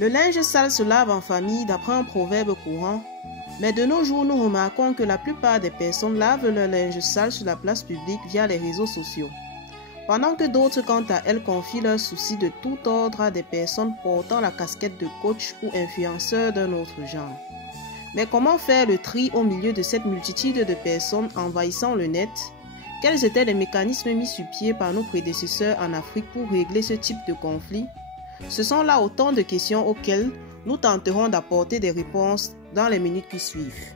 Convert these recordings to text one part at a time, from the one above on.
Le linge sale se lave en famille d'après un proverbe courant, mais de nos jours nous remarquons que la plupart des personnes lavent leur linge sale sur la place publique via les réseaux sociaux, pendant que d'autres quant à elles confient leurs soucis de tout ordre à des personnes portant la casquette de coach ou influenceur d'un autre genre. Mais comment faire le tri au milieu de cette multitude de personnes envahissant le net? Quels étaient les mécanismes mis sur pied par nos prédécesseurs en Afrique pour régler ce type de conflit? Ce sont là autant de questions auxquelles nous tenterons d'apporter des réponses dans les minutes qui suivent.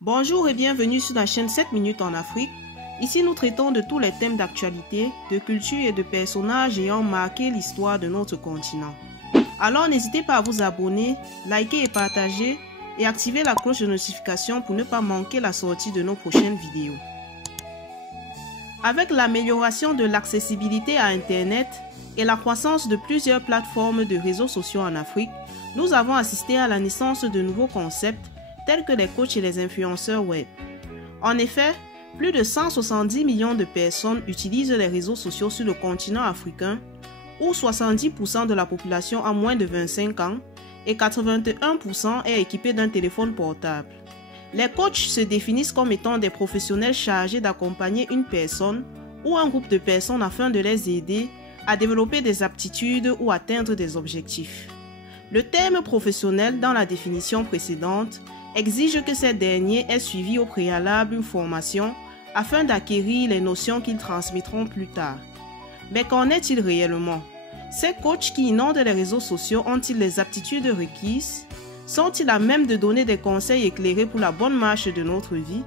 Bonjour et bienvenue sur la chaîne 7 minutes en Afrique. Ici, nous traitons de tous les thèmes d'actualité, de culture et de personnages ayant marqué l'histoire de notre continent. Alors, n'hésitez pas à vous abonner, liker et partager et activer la cloche de notification pour ne pas manquer la sortie de nos prochaines vidéos. Avec l'amélioration de l'accessibilité à Internet et la croissance de plusieurs plateformes de réseaux sociaux en Afrique, nous avons assisté à la naissance de nouveaux concepts tels que les coachs et les influenceurs web. En effet, plus de 170 millions de personnes utilisent les réseaux sociaux sur le continent africain, où 70% de la population a moins de 25 ans et 81% est équipé d'un téléphone portable. Les coachs se définissent comme étant des professionnels chargés d'accompagner une personne ou un groupe de personnes afin de les aider à développer des aptitudes ou atteindre des objectifs. Le terme professionnel dans la définition précédente exige que ces derniers aient suivi au préalable une formation afin d'acquérir les notions qu'ils transmettront plus tard. Mais qu'en est-il réellement? Ces coachs qui inondent les réseaux sociaux ont-ils les aptitudes requises? Sont-ils à même de donner des conseils éclairés pour la bonne marche de notre vie?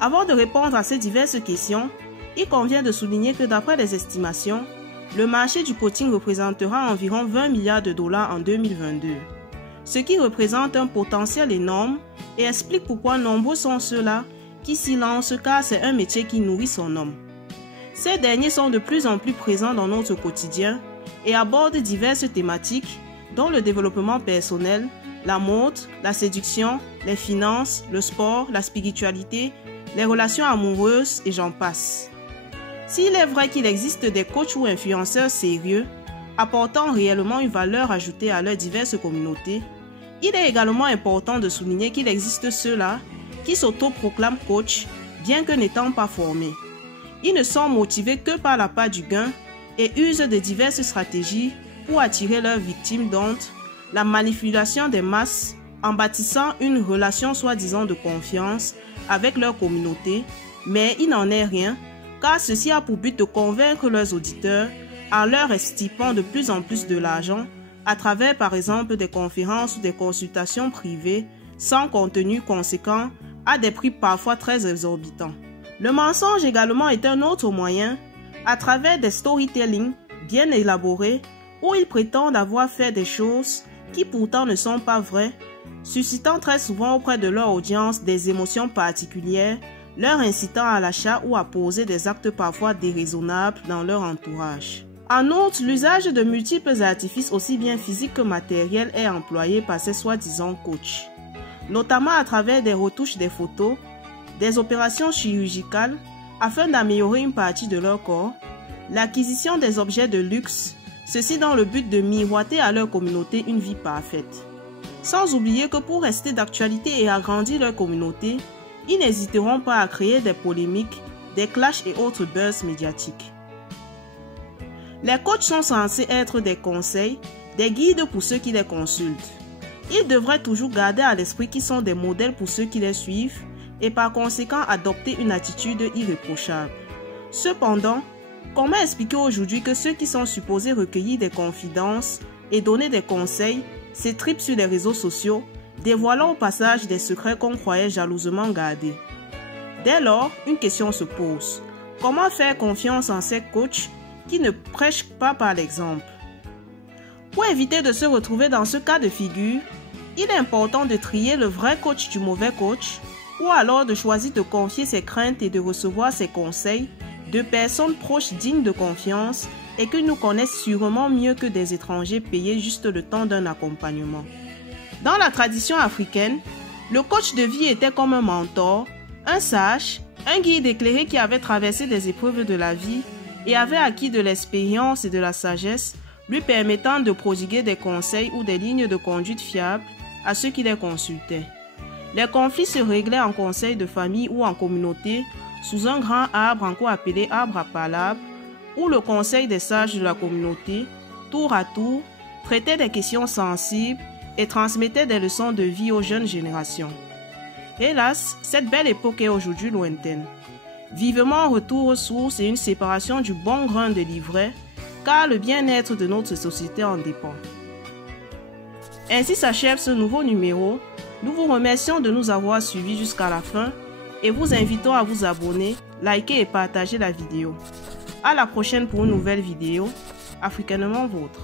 Avant de répondre à ces diverses questions, il convient de souligner que d'après les estimations, le marché du coaching représentera environ 20 milliards de dollars en 2022. Ce qui représente un potentiel énorme et explique pourquoi nombreux sont ceux-là qui s'y lancent car c'est un métier qui nourrit son homme. Ces derniers sont de plus en plus présents dans notre quotidien et abordent diverses thématiques dont le développement personnel, la mode, la séduction, les finances, le sport, la spiritualité, les relations amoureuses et j'en passe. S'il est vrai qu'il existe des coachs ou influenceurs sérieux, apportant réellement une valeur ajoutée à leurs diverses communautés, il est également important de souligner qu'il existe ceux-là qui s'autoproclament coach, bien que n'étant pas formés. Ils ne sont motivés que par la part du gain et usent de diverses stratégies pour attirer leurs victimes, dont la manipulation des masses en bâtissant une relation soi-disant de confiance avec leur communauté, mais il n'en est rien, car ceci a pour but de convaincre leurs auditeurs en leur estipant de plus en plus de l'argent à travers par exemple des conférences ou des consultations privées sans contenu conséquent à des prix parfois très exorbitants. Le mensonge également est un autre moyen à travers des storytelling bien élaborés où ils prétendent avoir fait des choses qui pourtant ne sont pas vraies, suscitant très souvent auprès de leur audience des émotions particulières, leur incitant à l'achat ou à poser des actes parfois déraisonnables dans leur entourage. En outre, l'usage de multiples artifices aussi bien physiques que matériels est employé par ces soi-disant coachs, notamment à travers des retouches des photos, des opérations chirurgicales afin d'améliorer une partie de leur corps, l'acquisition des objets de luxe, ceci dans le but de miroiter à leur communauté une vie parfaite. Sans oublier que pour rester d'actualité et agrandir leur communauté, ils n'hésiteront pas à créer des polémiques, des clashs et autres buzz médiatiques. Les coachs sont censés être des conseils, des guides pour ceux qui les consultent. Ils devraient toujours garder à l'esprit qu'ils sont des modèles pour ceux qui les suivent et par conséquent adopter une attitude irréprochable. Cependant, comment expliquer aujourd'hui que ceux qui sont supposés recueillir des confidences et donner des conseils s'étripent sur les réseaux sociaux, dévoilant au passage des secrets qu'on croyait jalousement gardés? Dès lors, une question se pose. Comment faire confiance en ces coachs qui ne prêchent pas par l'exemple? Pour éviter de se retrouver dans ce cas de figure, il est important de trier le vrai coach du mauvais coach ou alors de choisir de confier ses craintes et de recevoir ses conseils de personnes proches dignes de confiance et qu'ils nous connaissent sûrement mieux que des étrangers payés juste le temps d'un accompagnement. Dans la tradition africaine, le coach de vie était comme un mentor, un sage, un guide éclairé qui avait traversé des épreuves de la vie et avait acquis de l'expérience et de la sagesse, lui permettant de prodiguer des conseils ou des lignes de conduite fiables à ceux qui les consultaient. Les conflits se réglaient en conseil de famille ou en communauté, sous un grand arbre encore appelé arbre à palabres, où le conseil des sages de la communauté, tour à tour, traitait des questions sensibles et transmettait des leçons de vie aux jeunes générations. Hélas, cette belle époque est aujourd'hui lointaine. Vivement un retour aux sources et une séparation du bon grain de l'ivraie, car le bien-être de notre société en dépend. Ainsi s'achève ce nouveau numéro. Nous vous remercions de nous avoir suivis jusqu'à la fin et vous invitons à vous abonner, liker et partager la vidéo. À la prochaine pour une nouvelle vidéo, africainement vôtre.